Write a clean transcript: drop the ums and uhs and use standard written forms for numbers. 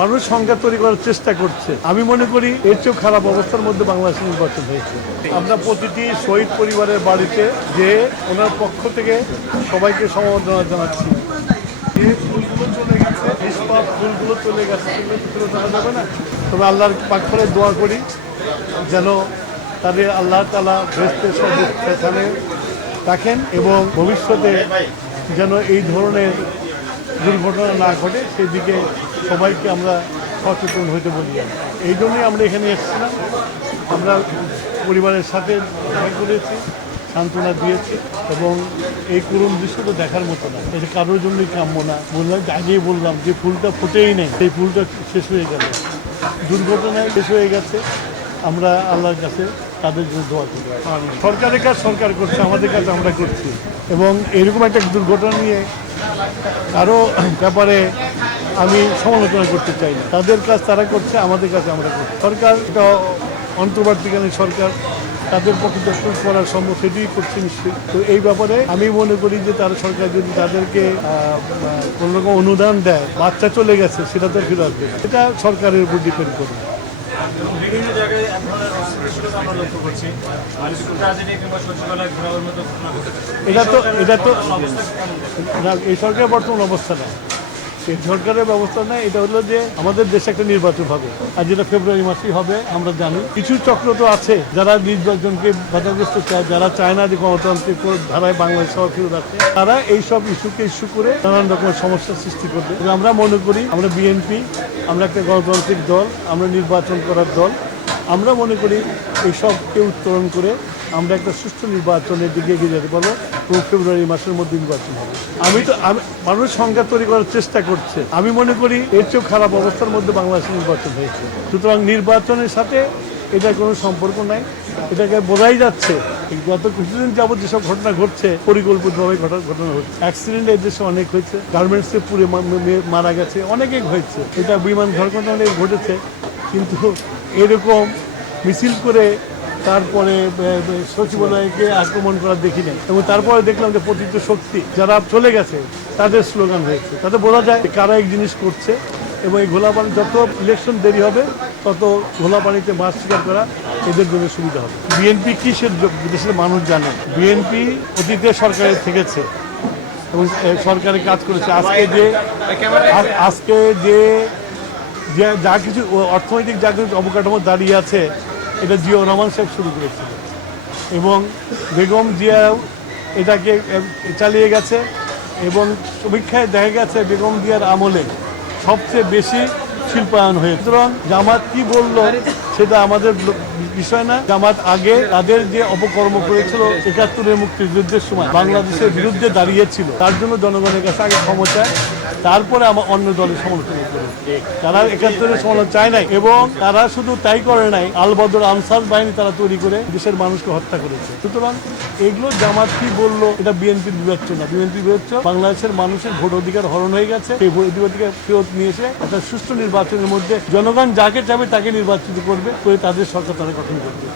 মানুষ সংখ্যা তৈরি করার চেষ্টা করছে। আমি মনে করি এর চেয়েও খারাপ অবস্থার মধ্যে বাংলাদেশ নির্বাচন হয়েছে। আমরা প্রতিটি শহীদ পরিবারের বাড়িতে যে ওনার পক্ষ থেকে সবাইকে সমবেদনা জানাচ্ছি। যে ফুলগুলো চলে গেছে, নিষ্পাপ ফুলগুলো চলে গেছে, সেগুলো তুলে ধরা যাবে না। তবে আল্লাহর পাক করে দোয়া করি যেন তাদের আল্লাহ তাআলা বেহেশতের সর্বস্থানে রাখেন এবং ভবিষ্যতে যেন এই ধরনের দুর্ঘটনা না ঘটে সেদিকে সবাইকে আমরা সচেতন হইতে বলি। এই জন্যই আমরা এখানে এসেছিলাম। আমরা পরিবারের সাথে দেখা করেছি, সান্ত্বনা দিয়েছি এবং এই করুণ দৃশ্য তো দেখার মতো না। এটা কারোর জন্যই কাম্য না। বললাম, আগেই বললাম যে ফুলটা ফোটেই নেই, সেই ফুলটা শেষ হয়ে গেল, দুর্ঘটনায় শেষ হয়ে গেছে। আমরা আল্লাহর কাছে তাদের জন্য দোয়া করি। সরকারের কাজ সরকার করছে, আমাদের কাজ আমরা করছি এবং এরকম একটা দুর্ঘটনা নিয়ে কারো ব্যাপারে আমি সমালোচনা করতে চাই না। তাদের কাজ তারা করছে, আমাদের কাজ আমরা করছি। সরকার এটা অন্তর্বর্তীকালীন সরকার, তাদের পক্ষে যতটুকু করার সম্ভব সেটাই করছে নিশ্চয়ই। তো এই ব্যাপারে আমি মনে করি যে তারা সরকার যদি তাদেরকে কোনো রকম অনুদান দেয়, বাচ্চা চলে গেছে সেটা তো ফিরে আসবে, এটা সরকারের উপর ডিপেন্ড করবে। বিভিন্ন জায়গায় এক ধরনের অস্থিতিশীলতা আমরা লক্ষ্য করছি। রাজনীতি কিংবা সচিবালয় ঘেরাওয়ের মতো ঘটনা ঘটেছে। এটা তো এই সরকারের বর্তমান অবস্থা না, এই সরকারের ব্যবস্থা না। এটা হলো যে আমাদের দেশে একটা নির্বাচন হবে, আর যেটা ফেব্রুয়ারি মাসেই হবে আমরা জানি। কিছু চক্র তো আছে যারা নির্বাচনকে বাধাগ্রস্ত চায়, যারা চায় না যে গণতান্ত্রিক ধারায় বাংলাদেশ ফিরে রাখে, তারা এইসব ইস্যুকে ইস্যু করে নানান রকমের সমস্যার সৃষ্টি করবে। আমরা মনে করি আমরা বিএনপি, আমরা একটা গণতান্ত্রিক দল, আমরা নির্বাচন করার দল। আমরা মনে করি এইসবকে উত্তরণ করে আমরা একটা সুষ্ঠু নির্বাচনের দিকে এগিয়ে যেতে পারবো এবং ফেব্রুয়ারি মাসের মধ্যে নির্বাচন হবে। মানুষ সংখ্যা তৈরি করার চেষ্টা করছে। আমি মনে করি এর চেয়েও খারাপ অবস্থার মধ্যে বাংলাদেশ নির্বাচন হয়েছে। সুতরাং নির্বাচনের সাথে এটার কোনো সম্পর্ক নাই। এটাকে বোঝাই যাচ্ছে গত কিছুদিন যাবত যেসব ঘটনা ঘটছে পরিকল্পিতভাবে ঘটনা হচ্ছে। অ্যাক্সিডেন্ট এই দেশে অনেক হয়েছে, গার্মেন্টসে পুড়ে মারা গেছে, অনেকেই হয়েছে। এটা বিমান দুর্ঘটনা অনেক ঘটেছে, কিন্তু এরকম মিছিল করে তারপরে সচিবালয়কে আক্রমণ করা দেখি নাই। এবং তারপরে দেখলাম যে প্রতিটি শক্তি যারা চলে গেছে তাদের স্লোগান হয়েছে। তাতে বোঝা যায় কারা এই জিনিস করছে এবং এই ঘোলা পানি যত ইলেকশন দেরি হবে তত ঘোলা পানিতে মাছ শিকার করা এদের জন্য সুবিধা হবে। বিএনপি কিসের দেশের মানুষ জানে। বিএনপি অতীতে সরকারে থেকেছে এবং সরকারে কাজ করেছে। আজকে যে যা কিছু অর্থনৈতিক যা কিছু অবকাঠামো দাঁড়িয়ে আছে এটা জিয়াউর রহমান সাহেব শুরু করেছিল এবং বেগম জিয়াও এটাকে চালিয়ে গেছে এবং সমীক্ষায় দেখা গেছে বেগম জিয়ার আমলে সবচেয়ে বেশি শিল্পায়ন হয়েছে। সুতরাং জামাত কি বললো সেটা আমাদের বিষয় না। জামাত আগে তাদের যে অপকর্ম করেছিল ৭১-এর মুক্তিযুদ্ধের সময় বাংলাদেশের বিরুদ্ধে দাঁড়িয়েছিল, তার জন্য জনগণের কাছে আগে ক্ষমতা, তারপরে আমার অন্য দলের সমালোচনা করে। তারা ৭১-এর সমালোচনা চায় নাই এবং তারা শুধু তাই করে নাই, আল বদর আনসার বাহিনী তারা তৈরি করে দেশের মানুষকে হত্যা করেছে। সুতরাং এগুলো জামাত কি বললো এটা বিএনপির বিবেচ্য না। বিএনপির বিবেচ্য বাংলাদেশের মানুষের ভোট অধিকার হরণ হয়ে গেছে, সেই ভোট অধিকার ফেরত নিয়ে এসে একটা সুষ্ঠু নির্বাচনের মধ্যে জনগণ যাকে চাবে তাকে নির্বাচিত করবে, করে তাদের সরকার তারা গঠন করবে।